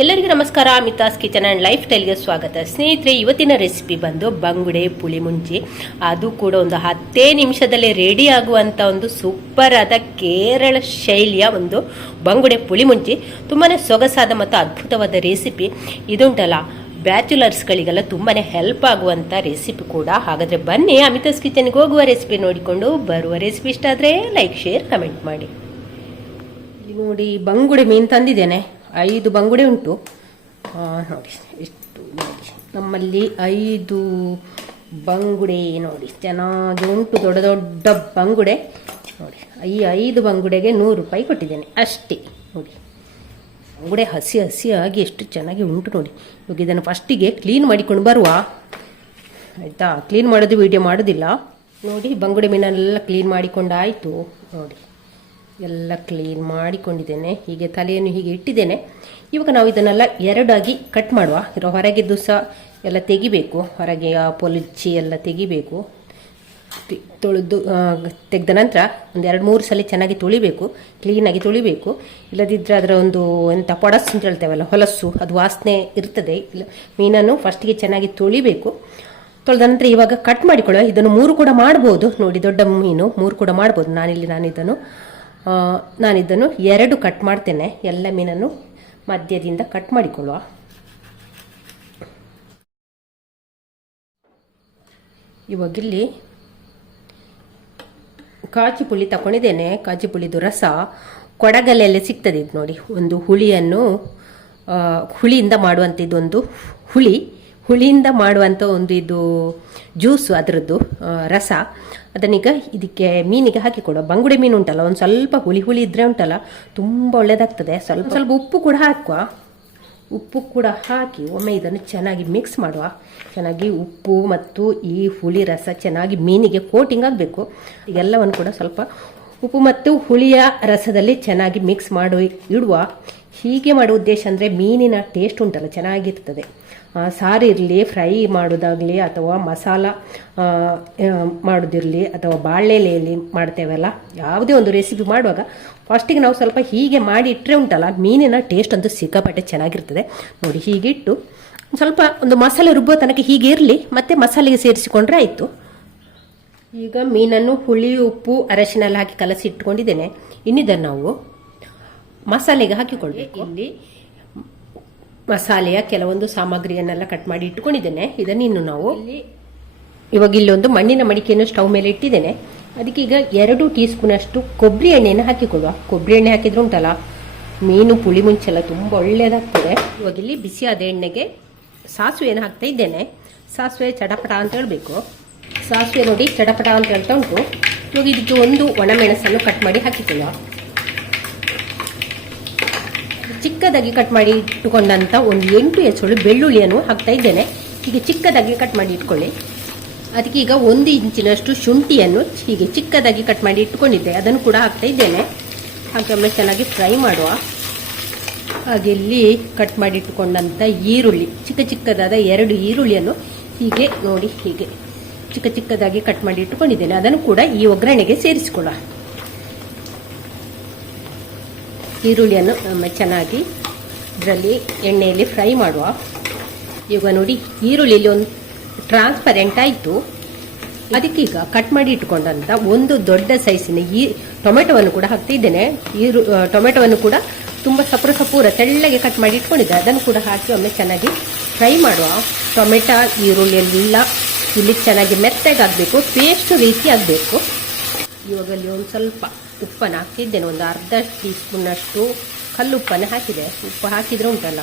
ಎಲ್ಲರಿಗೂ ನಮಸ್ಕಾರ. ಮಿತಾಸ್ kitchen and life ಸ್ಟೈಲ್ಗೆ ಸ್ವಾಗತ. ಸ್ನೇಹಿತರೆ, ಇವತ್ತಿನ ರೆಸಿಪಿ ಬಂದು ಬಂಗುಡೆ ಪುಳಿ ಮುಂಚಿ. ಅದು ಕೂಡ ಒಂದು 10 ನಿಮಿಷದಲ್ಲಿ ರೆಡಿ ಆಗುವಂಥ ಒಂದು ಸೂಪರ್ ಆದ ಕೇರಳ ಶೈಲಿಯ ಒಂದು ಬಂಗುಡೆ ಪುಳಿ ಮುಂಚಿ. ತುಂಬಾ ಸೊಗಸಾದ ಮತ್ತು ಅದ್ಭುತವಾದ ರೆಸಿಪಿ ಇದುಂಟಲ್ಲ, ಬ್ಯಾಚುಲರ್ಸ್ಗಳಿಗೆಲ್ಲ ತುಂಬಾ ಹೆಲ್ಪ್ ಆಗುವಂಥ ರೆಸಿಪಿ ಕೂಡ. ಹಾಗಾದರೆ ಬನ್ನಿ ಅಮಿತಾಸ್ ಕಿಚನ್ಗೆ ಹೋಗುವ ರೆಸಿಪಿ ನೋಡಿಕೊಂಡು ಬರುವ. ರೆಸಿಪಿ ಇಷ್ಟ ಆದರೆ ಲೈಕ್, ಶೇರ್, ಕಮೆಂಟ್ ಮಾಡಿ. ಇಲ್ಲಿ ನೋಡಿ, ಬಂಗುಡೆ ಮೀನು ತಂದಿದ್ದೇನೆ. 5 ಬಂಗುಡೆ ಉಂಟು ನೋಡಿ. ಎಷ್ಟು ನೋಡಿ, ನಮ್ಮಲ್ಲಿ 5 ಬಂಗುಡೆ ನೋಡಿ ಚೆನ್ನಾಗಿ ಉಂಟು. ದೊಡ್ಡ ದೊಡ್ಡ ಬಂಗುಡೆ ನೋಡಿ. ಈ 5 ಬಂಗುಡೆಗೆ 100 ರೂಪಾಯಿ ಕೊಟ್ಟಿದ್ದೇನೆ ಅಷ್ಟೇ. ನೋಡಿ, ಬಂಗುಡೆ ಹಸಿ ಹಸಿಯಾಗಿ ಎಷ್ಟು ಚೆನ್ನಾಗಿ ಉಂಟು ನೋಡಿ. ಇವಾಗ ಇದನ್ನು ಫಸ್ಟಿಗೆ ಕ್ಲೀನ್ ಮಾಡಿಕೊಂಡು ಬರುವ ಆಯಿತಾ. ಕ್ಲೀನ್ ಮಾಡೋದು ವಿಡಿಯೋ ಮಾಡೋದಿಲ್ಲ. ನೋಡಿ, ಬಂಗುಡೆ ಮೀನೆಲ್ಲ ಕ್ಲೀನ್ ಮಾಡಿಕೊಂಡು ಆಯಿತು ನೋಡಿ. ಎಲ್ಲ ಕ್ಲೀನ್ ಮಾಡಿಕೊಂಡಿದ್ದೇನೆ. ಹೀಗೆ ತಲೆಯನ್ನು ಹೀಗೆ ಇಟ್ಟಿದ್ದೇನೆ. ಇವಾಗ ನಾವು ಇದನ್ನೆಲ್ಲ 2 ಆಗಿ ಕಟ್ ಮಾಡುವ. ಹೊರಗಿದ್ದು ಸಹ ಎಲ್ಲ ತೆಗಿಬೇಕು. ಹೊರಗೆ ಪೊಲುಚಿ ಎಲ್ಲ ತೆಗಿಬೇಕು. ತೊಳೆದು ತೆಗೆದ ನಂತರ ಒಂದು 2-3 ಸಲ ಚೆನ್ನಾಗಿ ತೊಳಿಬೇಕು. ಕ್ಲೀನಾಗಿ ತೊಳಿಬೇಕು. ಇಲ್ಲದಿದ್ದರೆ ಅದರ ಒಂದು ಎಂಥ ಪೊಡಸ್ ಅಂತ ಹೇಳ್ತೇವಲ್ಲ, ಹೊಲಸು, ಅದು ವಾಸನೆ ಇರ್ತದೆ. ಮೀನನ್ನು ಫಸ್ಟಿಗೆ ಚೆನ್ನಾಗಿ ತೊಳಿಬೇಕು. ತೊಳೆದ ನಂತರ ಇವಾಗ ಕಟ್ ಮಾಡಿಕೊಳ್ಳುವ. ಇದನ್ನು 3 ಕೂಡ ಮಾಡ್ಬೋದು ನೋಡಿ. ದೊಡ್ಡ ಮೀನು 3 ಕೂಡ ಮಾಡ್ಬೋದು. ನಾನಿದನ್ನು 2 ಕಟ್ ಮಾಡ್ತೇನೆ. ಎಲ್ಲ ಮೀನನ್ನು ಮಧ್ಯದಿಂದ ಕಟ್ ಮಾಡಿಕೊಳ್ಳುವ. ಇವಾಗಿಲ್ಲಿ ಕಾಚಿ ಪುಳಿ ತಗೊಂಡಿದ್ದೇನೆ. ಕಾಚಿ ಪುಳಿದು ರಸ ಕೊಡಗಲೆಲ್ಲ ಸಿಗ್ತದೆ. ಇದು ನೋಡಿ, ಒಂದು ಹುಳಿಯಿಂದ ಮಾಡುವಂಥದ್ದು, ಒಂದು ಹುಳಿಯಿಂದ ಮಾಡುವಂಥ ಒಂದು ಇದು ಜ್ಯೂಸು, ಅದರದ್ದು ರಸ. ಅದನ್ನೀಗ ಇದಕ್ಕೆ ಮೀನಿಗೆ ಹಾಕಿಕೊಡುವ. ಬಂಗುಡೆ ಮೀನು ಉಂಟಲ್ಲ, ಒಂದು ಸ್ವಲ್ಪ ಹುಳಿ ಇದ್ರೆ ಉಂಟಲ್ಲ ತುಂಬ ಒಳ್ಳೆಯದಾಗ್ತದೆ. ಸ್ವಲ್ಪ ಉಪ್ಪು ಕೂಡ ಹಾಕುವ. ಉಪ್ಪು ಕೂಡ ಹಾಕಿ ಒಮ್ಮೆ ಇದನ್ನು ಚೆನ್ನಾಗಿ ಮಿಕ್ಸ್ ಮಾಡುವ. ಚೆನ್ನಾಗಿ ಉಪ್ಪು ಮತ್ತು ಈ ಹುಳಿ ರಸ ಚೆನ್ನಾಗಿ ಮೀನಿಗೆ ಕೋಟಿಂಗ್ ಆಗಬೇಕು. ಎಲ್ಲವನ್ನು ಕೂಡ ಸ್ವಲ್ಪ ಉಪ್ಪು ಮತ್ತು ಹುಳಿಯ ರಸದಲ್ಲಿ ಚೆನ್ನಾಗಿ ಮಿಕ್ಸ್ ಮಾಡಿ ಇಡುವ. ಹೀಗೆ ಮಾಡುವ ಉದ್ದೇಶ ಅಂದರೆ ಮೀನಿನ ಟೇಸ್ಟ್ ಉಂಟಲ್ಲ ಚೆನ್ನಾಗಿರ್ತದೆ. ಸಾರು ಇರಲಿ, ಫ್ರೈ ಮಾಡೋದಾಗಲಿ, ಅಥವಾ ಮಸಾಲ ಮಾಡೋದಿರಲಿ, ಅಥವಾ ಬಾಳೆಲೆಯಲ್ಲಿ ಮಾಡ್ತೇವಲ್ಲ, ಯಾವುದೇ ಒಂದು ರೆಸಿಪಿ ಮಾಡುವಾಗ ಫಸ್ಟಿಗೆ ನಾವು ಸ್ವಲ್ಪ ಹೀಗೆ ಮಾಡಿ ಇಟ್ಟರೆ ಉಂಟಲ್ಲ, ಮೀನಿನ ಟೇಸ್ಟ್ ಅಂತೂ ಸಿಕ್ಕಾಪಟ್ಟೆ ಚೆನ್ನಾಗಿರ್ತದೆ ನೋಡಿ. ಹೀಗಿಟ್ಟು ಸ್ವಲ್ಪ ಒಂದು ಮಸಾಲೆ ರುಬ್ಬೋ ತನಕ ಹೀಗೆ ಇರಲಿ, ಮತ್ತೆ ಮಸಾಲೆಗೆ ಸೇರಿಸಿಕೊಂಡ್ರೆ ಆಯಿತು. ಈಗ ಮೀನನ್ನು ಹುಳಿ, ಉಪ್ಪು, ಅರಶಿನ ಎಲ್ಲ ಹಾಕಿ ಕಲಸಿ ಇಟ್ಕೊಂಡಿದ್ದೇನೆ. ಇನ್ನಿದನ್ನು ನಾವು ಮಸಾಲೆಗೆ ಹಾಕಿಕೊಳ್ಬೇಕು. ಇಲ್ಲಿ ಮಸಾಲೆಯ ಕೆಲವೊಂದು ಸಾಮಗ್ರಿಯನ್ನೆಲ್ಲ ಕಟ್ ಮಾಡಿ ಇಟ್ಕೊಂಡಿದ್ದೇನೆ. ಇದನ್ನು ಇನ್ನು ನಾವು ಇವಾಗ ಇಲ್ಲೊಂದು ಮಣ್ಣಿನ ಮಡಿಕೆಯನ್ನು ಸ್ಟವ್ ಮೇಲೆ ಇಟ್ಟಿದ್ದೇನೆ. ಅದಕ್ಕೆ ಈಗ 2 ಟೀ ಸ್ಪೂನ್ ಅಷ್ಟು ಕೊಬ್ಬರಿ ಎಣ್ಣೆಯನ್ನು ಹಾಕಿಕೊಡುವ. ಕೊಬ್ಬರಿ ಎಣ್ಣೆ ಹಾಕಿದ್ರೆ ಉಂಟಲ್ಲ, ಮೀನು ಪುಳಿ ಮುಂಚೆಲ್ಲ ತುಂಬ ಒಳ್ಳೆಯದಾಗ್ತದೆ. ಇವಾಗ ಇಲ್ಲಿ ಬಿಸಿಯಾದ ಎಣ್ಣೆಗೆ ಸಾಸಿವೆಯನ್ನು ಹಾಕ್ತಾ ಇದ್ದೇನೆ. ಸಾಸಿವೆ ಚಟಪಟ ಅಂತ ಹೇಳಬೇಕು. ಸಾಸಿವೆ ನೋಡಿ ಚಟಪಟ ಅಂತ ಹೇಳ್ತಾ ಉಂಟು. ಇವಾಗ ಇದಕ್ಕೆ ಒಂದು ಒಣಮೆಣಸನ್ನು ಕಟ್ ಮಾಡಿ ಹಾಕಿಕೊಳ್ಳುವ. ಚಿಕ್ಕದಾಗಿ ಕಟ್ ಮಾಡಿ ಇಟ್ಟುಕೊಂಡಂಥ ಒಂದು 8 ಎಚ್ಚಳು ಬೆಳ್ಳುಳ್ಳಿಯನ್ನು ಹಾಕ್ತಾ ಇದ್ದೇನೆ. ಹೀಗೆ ಚಿಕ್ಕದಾಗಿ ಕಟ್ ಮಾಡಿ ಇಟ್ಕೊಳ್ಳಿ. ಅದಕ್ಕೆ ಈಗ 1 ಇಂಚಿನಷ್ಟು ಶುಂಠಿಯನ್ನು ಹೀಗೆ ಚಿಕ್ಕದಾಗಿ ಕಟ್ ಮಾಡಿ ಇಟ್ಕೊಂಡಿದ್ದೆ, ಅದನ್ನು ಕೂಡ ಹಾಕ್ತಾ ಇದ್ದೇನೆ. ಹಾಗೆ ಆಮೇಲೆ ಚೆನ್ನಾಗಿ ಫ್ರೈ ಮಾಡುವ. ಹಾಗೆ ಇಲ್ಲಿ ಕಟ್ ಮಾಡಿ ಇಟ್ಟುಕೊಂಡಂಥ ಈರುಳ್ಳಿ, ಚಿಕ್ಕದಾದ 2 ಈರುಳ್ಳಿಯನ್ನು ಹೀಗೆ ನೋಡಿ, ಹೀಗೆ ಚಿಕ್ಕದಾಗಿ ಕಟ್ ಮಾಡಿ ಇಟ್ಟುಕೊಂಡಿದ್ದೇನೆ. ಅದನ್ನು ಕೂಡ ಈ ಒಗ್ಗರಣೆಗೆ ಸೇರಿಸಿಕೊಳ್ಳುವ. ಈರುಳ್ಳಿಯನ್ನು ಚೆನ್ನಾಗಿ ಇದರಲ್ಲಿ ಎಣ್ಣೆಯಲ್ಲಿ ಫ್ರೈ ಮಾಡುವ. ಈಗ ನೋಡಿ, ಈರುಳ್ಳಿಯಲ್ಲಿ ಒಂದು ಟ್ರಾನ್ಸ್ಪರೆಂಟ್ ಆಯಿತು. ಅದಕ್ಕೆ ಈಗ ಕಟ್ ಮಾಡಿ ಇಟ್ಕೊಂಡಂಥ ಒಂದು ದೊಡ್ಡ ಸೈಜಿನ ಟೊಮೆಟೊವನ್ನು ಕೂಡ ಹಾಕ್ತಿದ್ದೇನೆ. ಟೊಮೆಟೊವನ್ನು ಕೂಡ ತುಂಬ ಸಪೂರ ತೆಳ್ಳಗೆ ಕಟ್ ಮಾಡಿ ಇಟ್ಕೊಂಡಿದ್ದೆ. ಅದನ್ನು ಕೂಡ ಹಾಕಿ ಒಮ್ಮೆ ಚೆನ್ನಾಗಿ ಫ್ರೈ ಮಾಡುವ. ಟೊಮೆಟೊ ಈರುಳ್ಳಿ ಎಲ್ಲ ಇಲ್ಲಿ ಚೆನ್ನಾಗಿ ಮೆತ್ತಗಾಗಬೇಕು, ಪೇಸ್ಟ್ ರೀತಿ ಆಗಬೇಕು. ಇವಾಗಲ್ಲಿ ಒಂದು ಸ್ವಲ್ಪ ಉಪ್ಪನ್ನು ಹಾಕ್ತಿದ್ದೇನೆ. ಒಂದು ಅರ್ಧ ಟೀ ಸ್ಪೂನಷ್ಟು ಕಲ್ಲುಪ್ಪನ್ನು ಹಾಕಿದೆ. ಉಪ್ಪು ಹಾಕಿದರೆ ಉಂಟಲ್ಲ,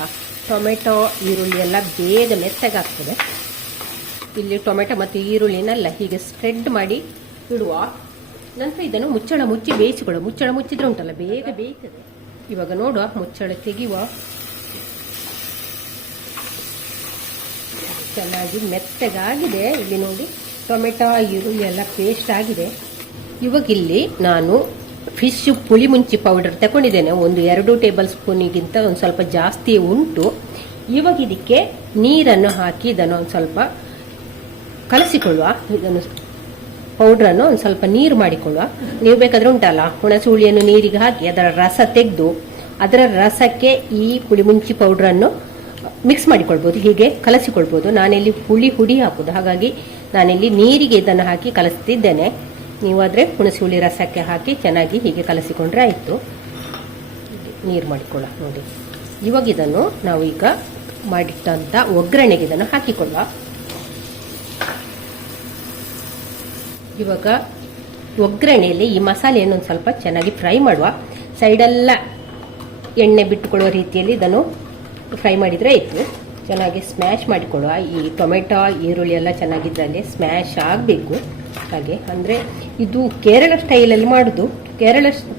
ಟೊಮೆಟೊ ಈರುಳ್ಳಿ ಎಲ್ಲ ಬೇಗ ಮೆತ್ತಗಾಗ್ತದೆ. ಇಲ್ಲಿ ಟೊಮೆಟೊ ಮತ್ತು ಈರುಳ್ಳಿನೆಲ್ಲ ಹೀಗೆ ಸ್ಪ್ರೆಡ್ ಮಾಡಿ ಇಡುವ. ನಂತರ ಇದನ್ನು ಮುಚ್ಚಳ ಮುಚ್ಚಿ ಬೇಯಿಸಿಕೊಳ್ಳುವ. ಮುಚ್ಚಳ ಮುಚ್ಚಿದ್ರೆ ಉಂಟಲ್ಲ ಬೇಗ ಬೇಯ್ತದೆ. ಇವಾಗ ನೋಡುವ, ಮುಚ್ಚಳ ತೆಗೆಯುವ. ಚೆನ್ನಾಗಿ ಮೆತ್ತಗಾಗಿದೆ. ಇಲ್ಲಿ ನೋಡಿ, ಟೊಮೆಟೊ ಈರುಳ್ಳಿ ಎಲ್ಲ ಪೇಸ್ಟ್ ಆಗಿದೆ. ಇವಾಗ ಇಲ್ಲಿ ನಾನು ಫಿಶ್ ಪುಳಿ ಮುಂಚಿ ಪೌಡರ್ ತಗೊಂಡಿದ್ದೇನೆ. ಒಂದು 2 ಟೇಬಲ್ ಸ್ಪೂನಿಗಿಂತ ಒಂದು ಸ್ವಲ್ಪ ಜಾಸ್ತಿ ಉಂಟು. ಇವಾಗ ಇದಕ್ಕೆ ನೀರನ್ನು ಹಾಕಿ ಇದನ್ನು ಒಂದು ಸ್ವಲ್ಪ ಕಲಸಿಕೊಳ್ಳುವ. ಇದನ್ನು ಪೌಡ್ರನ್ನು ಒಂದು ಸ್ವಲ್ಪ ನೀರು ಮಾಡಿಕೊಳ್ಳುವ. ನೀವು ಬೇಕಾದರೆ ಉಂಟಲ್ಲ, ಹುಣಸೆ ಹುಳಿಯನ್ನು ನೀರಿಗೆ ಹಾಕಿ ಅದರ ರಸ ತೆಗೆದು ಅದರ ರಸಕ್ಕೆ ಈ ಪುಳಿಮುಂಚಿ ಪೌಡ್ರನ್ನು ಮಿಕ್ಸ್ ಮಾಡಿಕೊಳ್ಬೋದು, ಹೀಗೆ ಕಲಸಿಕೊಳ್ಬೋದು. ನಾನಿಲ್ಲಿ ಹುಳಿ ಹಾಕೋದು, ಹಾಗಾಗಿ ನಾನಿಲ್ಲಿ ನೀರಿಗೆ ಇದನ್ನು ಹಾಕಿ ಕಲಿಸ್ತಿದ್ದೇನೆ. ನೀವಾದರೆ ಹುಣಸೆ ಹುಳಿ ರಸಕ್ಕೆ ಹಾಕಿ ಚೆನ್ನಾಗಿ ಹೀಗೆ ಕಲಸಿಕೊಂಡ್ರೆ ಆಯಿತು. ನೀರು ಮಾಡಿಕೊಳ್ಳ ನೋಡಿ. ಇವಾಗ ಇದನ್ನು ನಾವು ಈಗ ಮಾಡಿಟ್ಟಂಥ ಒಗ್ಗರಣೆಗೆ ಇದನ್ನು ಹಾಕಿಕೊಳ್ಳುವ. ಇವಾಗ ಒಗ್ಗರಣೆಯಲ್ಲಿ ಈ ಮಸಾಲೆಯನ್ನು ಒಂದು ಸ್ವಲ್ಪ ಚೆನ್ನಾಗಿ ಫ್ರೈ ಮಾಡುವ. ಸೈಡೆಲ್ಲ ಎಣ್ಣೆ ಬಿಟ್ಟುಕೊಳ್ಳುವ ರೀತಿಯಲ್ಲಿ ಇದನ್ನು ಫ್ರೈ ಮಾಡಿದರೆ ಆಯಿತು. ಚೆನ್ನಾಗಿ ಸ್ಮ್ಯಾಶ್ ಮಾಡಿಕೊಳ್ಳುವ. ಈ ಟೊಮೆಟೊ ಈರುಳ್ಳಿ ಎಲ್ಲ ಚೆನ್ನಾಗಿದ್ದಲ್ಲಿ ಸ್ಮ್ಯಾಶ್ ಆಗಬೇಕು. ಹಾಗೆ ಅಂದರೆ ಇದು ಕೇರಳ ಸ್ಟೈಲಲ್ಲಿ ಮಾಡೋದು.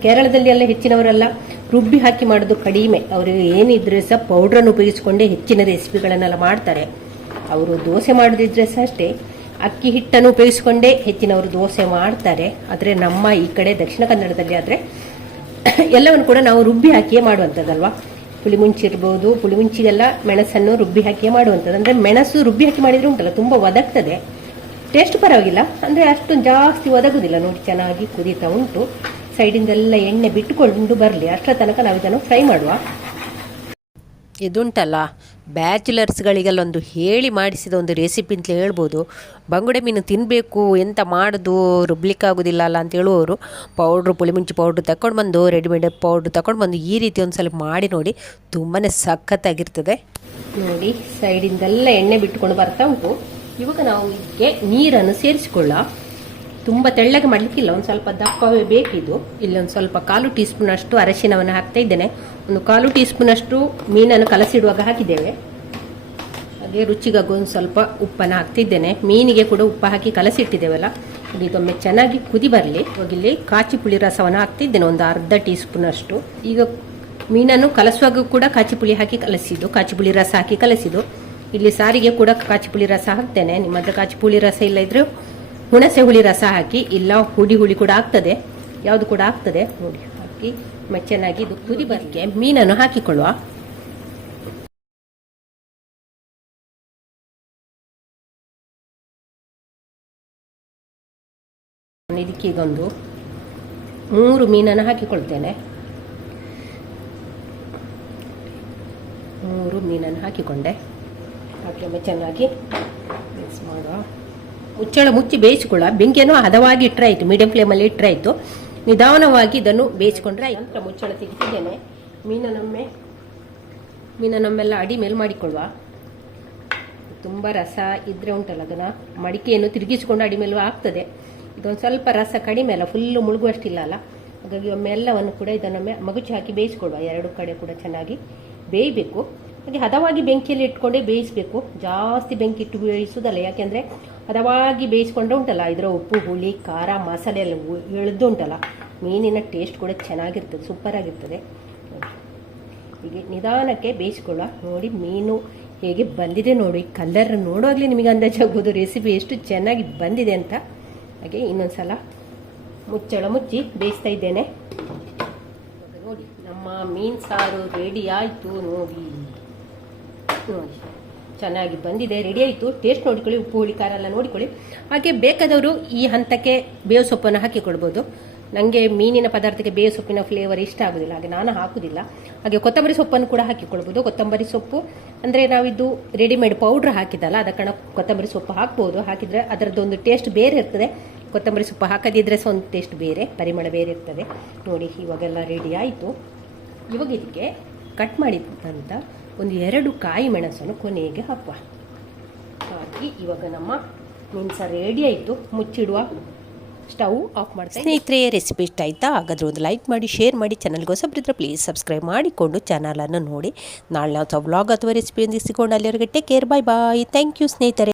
ಕೇರಳದಲ್ಲಿ ಎಲ್ಲ ಹೆಚ್ಚಿನವರೆಲ್ಲ ರುಬ್ಬಿ ಹಾಕಿ ಮಾಡೋದು ಕಡಿಮೆ. ಅವರು ಏನಿದ್ರೆ ಸಹ ಪೌಡ್ರನ್ನು ಉಪಯೋಗಿಸಿಕೊಂಡೇ ಹೆಚ್ಚಿನ ರೆಸಿಪಿಗಳನ್ನೆಲ್ಲ ಮಾಡ್ತಾರೆ. ಅವರು ದೋಸೆ ಮಾಡೋದಿದ್ರೆ ಸಹ ಅಷ್ಟೇ ಅಕ್ಕಿ ಹಿಟ್ಟನ್ನು ಉಪಯೋಗಿಸಿಕೊಂಡೇ ಹೆಚ್ಚಿನವರು ದೋಸೆ ಮಾಡ್ತಾರೆ. ಆದರೆ ನಮ್ಮ ಈ ಕಡೆ ದಕ್ಷಿಣ ಕನ್ನಡದಲ್ಲಿ ಆದರೆ ಎಲ್ಲವನ್ನು ಕೂಡ ನಾವು ರುಬ್ಬಿ ಹಾಕಿಯೇ ಮಾಡುವಂಥದ್ದಲ್ವಾ. ಪುಳಿಮುಂಚಿ ಇರ್ಬೋದು, ಪುಳಿಮುಂಚಿಗೆಲ್ಲ ಮೆಣಸನ್ನು ರುಬ್ಬಿ ಹಾಕಿಯೇ ಮಾಡುವಂಥದ್ದು. ಅಂದರೆ ಮೆಣಸು ರುಬ್ಬಿ ಹಾಕಿ ಮಾಡಿದರೆ ಉಂಟಲ್ಲ ತುಂಬ ಒದಗ್ತದೆ. ಟೇಸ್ಟ್ ಪರವಾಗಿಲ್ಲ, ಅಂದರೆ ಅಷ್ಟು ಜಾಸ್ತಿ ಒದಗುದಿಲ್ಲ. ನೋಡಿ ಚೆನ್ನಾಗಿ ಕುದೀತಾ ಉಂಟು. ಸೈಡಿಂದೆಲ್ಲ ಎಣ್ಣೆ ಬಿಟ್ಟುಕೊಂಡು ಬರಲಿ, ಅಷ್ಟರ ತನಕ ನಾವು ಇದನ್ನು ಫ್ರೈ ಮಾಡುವ. ಇದುಂಟಲ್ಲ ಬ್ಯಾಚುಲರ್ಸ್ಗಳಿಗೆಲ್ಲ ಒಂದು ಹೇಳಿ ಮಾಡಿಸಿದ ಒಂದು ರೆಸಿಪಿ ಅಂತ ಹೇಳ್ಬೋದು. ಬಂಗುಡೆ ಮೀನು ತಿನ್ನಬೇಕು, ಎಂತ ಮಾಡೋದು, ರುಬ್ಲಿಕ್ಕಾಗೋದಿಲ್ಲ ಅಲ್ಲ ಅಂತ ಹೇಳುವವರು ಪೌಡ್ರು, ಪುಳಿಮುಂಚಿ ಪೌಡ್ರು ತಗೊಂಡು ಬಂದು, ರೆಡಿಮೇಡ್ ಪೌಡ್ರು ತಗೊಂಡು ಬಂದು ಈ ರೀತಿ ಒಂದು ಸಲ ಮಾಡಿ ನೋಡಿ, ತುಂಬಾ ಸಖತ್ತಾಗಿರ್ತದೆ. ನೋಡಿ ಸೈಡಿಂದೆಲ್ಲ ಎಣ್ಣೆ ಬಿಟ್ಟುಕೊಂಡು ಬರ್ತಾ ಉಂಟು. ಇವಾಗ ನಾವು ಇದಕ್ಕೆ ನೀರನ್ನು ಸೇರಿಸಿಕೊಳ್ಳ. ತುಂಬ ತೆಳ್ಳಗೆ ಮಾಡಲಿಕ್ಕಿಲ್ಲ, ಒಂದು ಸ್ವಲ್ಪ ದಪ್ಪವೇ ಬೇಕಿದು. ಇಲ್ಲಿ ಒಂದು ಸ್ವಲ್ಪ 1/4 ಟೀ ಸ್ಪೂನ್ ಅಷ್ಟು ಅರಶಿನವನ್ನು ಹಾಕ್ತಾ ಇದ್ದೇನೆ. ಒಂದು 1/4 ಟೀ ಸ್ಪೂನ್ ಅಷ್ಟು ಮೀನನ್ನು ಕಲಸಿಡುವಾಗ ಹಾಕಿದ್ದೇವೆ. ಹಾಗೆ ರುಚಿಗಾಗಿ ಒಂದು ಸ್ವಲ್ಪ ಉಪ್ಪನ್ನು ಹಾಕ್ತಿದ್ದೇನೆ. ಮೀನಿಗೆ ಕೂಡ ಉಪ್ಪು ಹಾಕಿ ಕಲಸಿಟ್ಟಿದ್ದೇವಲ್ಲ, ಇದೊಮ್ಮೆ ಚೆನ್ನಾಗಿ ಕುದಿ ಬರಲಿ. ಇಲ್ಲಿ ಕಾಚಿ ಪುಳಿ ರಸವನ್ನು ಹಾಕ್ತಿದ್ದೇನೆ, ಒಂದು ಅರ್ಧ ಟೀ ಸ್ಪೂನ್ ಅಷ್ಟು. ಈಗ ಮೀನನ್ನು ಕಲಸುವಾಗ ಕೂಡ ಕಾಚಿ ಪುಳಿ ಹಾಕಿ ಕಲಸಿದ್ದು, ಕಾಚಿ ಪುಳಿ ರಸ ಹಾಕಿ ಕಲಸಿದ್ದು. ಇಲ್ಲಿ ಸಾರಿಗೆ ಕೂಡ ಕಾಚಿ ಪುಳಿ ರಸ ಹಾಕ್ತೇನೆ. ನಿಮ್ಮ ಹತ್ರ ಕಾಚಿ ಪುಳಿ ರಸ ಇಲ್ಲ ಇದ್ರೆ ಹುಣಸೆ ಹುಳಿ ರಸ ಹಾಕಿ, ಇಲ್ಲ ಹುಳಿ ಕೂಡ ಆಗ್ತದೆ, ಯಾವುದು ಕೂಡ ಆಗ್ತದೆ. ನೋಡಿ ಹಾಕಿ ಚೆನ್ನಾಗಿ ಇದು ಕುದಿ ಬರಲಿಕ್ಕೆ ಮೀನನ್ನು ಹಾಕಿಕೊಳ್ಳುವ. ಇದಕ್ಕೀಗೊಂದು 3 ಮೀನನ್ನು ಹಾಕಿಕೊಳ್ತೇನೆ. 3 ಮೀನನ್ನು ಹಾಕಿಕೊಂಡೆ. ಹಾಕಿ ಚೆನ್ನಾಗಿ ಮಿಕ್ಸ್ ಮಾಡುವ. ಮುಚ್ಚಳ ಮುಚ್ಚಿ ಬೇಯಿಸಿಕೊಳ್ಳ. ಬೆಂಕಿಯನ್ನು ಹದವಾಗಿ ಇಟ್ಟರೆ ಆಯಿತು, ಮೀಡಿಯಂ ಫ್ಲೇಮಲ್ಲಿ ಇಟ್ಟರೆ ಆಯಿತು. ನಿಧಾನವಾಗಿ ಇದನ್ನು ಬೇಯಿಸಿಕೊಂಡ್ರೆ ಆಯಿತು. ಮುಚ್ಚಳ ತೆಗಿತಿದ್ದೇನೆ. ಮೀನನ್ನೆಲ್ಲ ಅಡಿ ಮೇಲೆ ಮಾಡಿಕೊಳ್ಳುವ. ತುಂಬ ರಸ ಇದ್ರೆ ಉಂಟಲ್ಲ, ಅದನ್ನು ಮಡಿಕೆಯನ್ನು ತಿರುಗಿಸಿಕೊಂಡು ಅಡಿ ಮೇಲೂ ಆಗ್ತದೆ. ಇದೊಂದು ಸ್ವಲ್ಪ ರಸ ಕಡಿಮೆ ಅಲ್ಲ, ಫುಲ್ಲು ಮುಳುಗುವಷ್ಟಿಲ್ಲ ಅಲ್ಲ. ಹಾಗಾಗಿ ಒಮ್ಮೆ ಎಲ್ಲವನ್ನು ಕೂಡ ಇದನ್ನೊಮ್ಮೆ ಮಗುಚಿ ಹಾಕಿ ಬೇಯಿಸಿಕೊಳ್ಳುವ. 2 ಕಡೆ ಕೂಡ ಚೆನ್ನಾಗಿ ಬೇಯಬೇಕು. ಹಾಗೆ ಹದವಾಗಿ ಬೆಂಕಿಯಲ್ಲಿ ಇಟ್ಕೊಂಡೇ ಬೇಯಿಸಬೇಕು. ಜಾಸ್ತಿ ಬೆಂಕಿ ಇಟ್ಟು ಬೇಯಿಸೋದಲ್ಲ, ಯಾಕೆಂದರೆ ಹದವಾಗಿ ಬೇಯಿಸ್ಕೊಂಡ್ರೆ ಉಂಟಲ್ಲ ಇದರ ಉಪ್ಪು, ಹುಳಿ, ಖಾರ, ಮಸಾಲೆ ಎಲ್ಲ ಎಳೆದು ಉಂಟಲ್ಲ, ಮೀನಿನ ಟೇಸ್ಟ್ ಕೂಡ ಚೆನ್ನಾಗಿರ್ತದೆ, ಸೂಪರ್ ಆಗಿರ್ತದೆ. ಹೀಗೆ ನಿಧಾನಕ್ಕೆ ಬೇಯಿಸ್ಕೊಳ್ಳ. ನೋಡಿ ಮೀನು ಹೇಗೆ ಬಂದಿದೆ ನೋಡಿ, ಕಲರ್ ನೋಡುವಾಗಲೇ ನಿಮಗೆ ಅಂದಾಜಾಗ್ಬೋದು ರೆಸಿಪಿ ಎಷ್ಟು ಚೆನ್ನಾಗಿ ಬಂದಿದೆ ಅಂತ. ಹಾಗೆ ಇನ್ನೊಂದು ಸಲ ಮುಚ್ಚಳ ಮುಚ್ಚಿ ಬೇಯಿಸ್ತಾ ಇದ್ದೇನೆ. ನೋಡಿ ನಮ್ಮ ಮೀನು ಸಾರು ರೆಡಿ ಆಯಿತು. ನೋಡಿ ಚೆನ್ನಾಗಿ ಬಂದಿದೆ, ರೆಡಿ ಆಯಿತು. ಟೇಸ್ಟ್ ನೋಡಿಕೊಳ್ಳಿ, ಉಪ್ಪು ಹುಳಿ ಖಾರ ಎಲ್ಲ ನೋಡಿಕೊಳ್ಳಿ. ಹಾಗೆ ಬೇಕಾದವರು ಈ ಹಂತಕ್ಕೆ ಬೇವು ಸೊಪ್ಪನ್ನು ಹಾಕಿಕೊಳ್ಬೋದು. ನನಗೆ ಮೀನಿನ ಪದಾರ್ಥಕ್ಕೆ ಬೇವು ಸೊಪ್ಪಿನ ಫ್ಲೇವರ್ ಇಷ್ಟ ಆಗೋದಿಲ್ಲ, ಹಾಗೆ ನಾನು ಹಾಕೋದಿಲ್ಲ. ಹಾಗೆ ಕೊತ್ತಂಬರಿ ಸೊಪ್ಪನ್ನು ಕೂಡ ಹಾಕಿಕೊಳ್ಬೋದು. ಕೊತ್ತಂಬರಿ ಸೊಪ್ಪು ಅಂದರೆ ನಾವಿದು ರೆಡಿಮೇಡ್ ಪೌಡ್ರ್ ಹಾಕಿದಲ್ಲ, ಅದಕ್ಕೆ ಕೊತ್ತಂಬರಿ ಸೊಪ್ಪು ಹಾಕ್ಬೋದು. ಹಾಕಿದರೆ ಅದರದ್ದೊಂದು ಟೇಸ್ಟ್ ಬೇರೆ ಇರ್ತದೆ. ಕೊತ್ತಂಬರಿ ಸೊಪ್ಪು ಹಾಕದಿದ್ರೆ ಸಹ ಒಂದು ಟೇಸ್ಟ್ ಬೇರೆ, ಪರಿಮಳ ಬೇರೆ ಇರ್ತದೆ. ನೋಡಿ ಇವಾಗೆಲ್ಲ ರೆಡಿ ಆಯಿತು. ಇವಾಗ ಇದಕ್ಕೆ ಕಟ್ ಮಾಡಿದಂಥ ಒಂದು 2 ಕಾಯಿ ಮೆಣಸನ್ನು ಕೊನೆಗೆ ಹಾಕುವ. ಹಾಕಿ ಇವಾಗ ನಮ್ಮ ಮೀನು ಸಾರು ರೆಡಿ ಆಯಿತು. ಮುಚ್ಚಿಡುವ, ಸ್ಟವ್ ಆಫ್ ಮಾಡ್ತಾ. ಸ್ನೇಹಿತರೆ ರೆಸಿಪಿ ಇಷ್ಟ ಆಯಿತಾ? ಹಾಗಾದರೆ ಒಂದು ಲೈಕ್ ಮಾಡಿ, ಶೇರ್ ಮಾಡಿ. ಚಾನಲ್ಗೆ ಹೊಸಬ್ರಿದ್ರೆ ಪ್ಲೀಸ್ ಸಬ್ಸ್ಕ್ರೈಬ್ ಮಾಡಿಕೊಂಡು ಚಾನಲನ್ನು ನೋಡಿ. ನಾಳೆ ನಾವು ವ್ಲಾಗ್ ಅಥವಾ ರೆಸಿಪಿಯೊಂದಿಗೆ ಸಿಗೋಣ. ಅಲ್ಲಿವರೆಗೆ take care, bye bye. Thank you ಸ್ನೇಹಿತರೆ.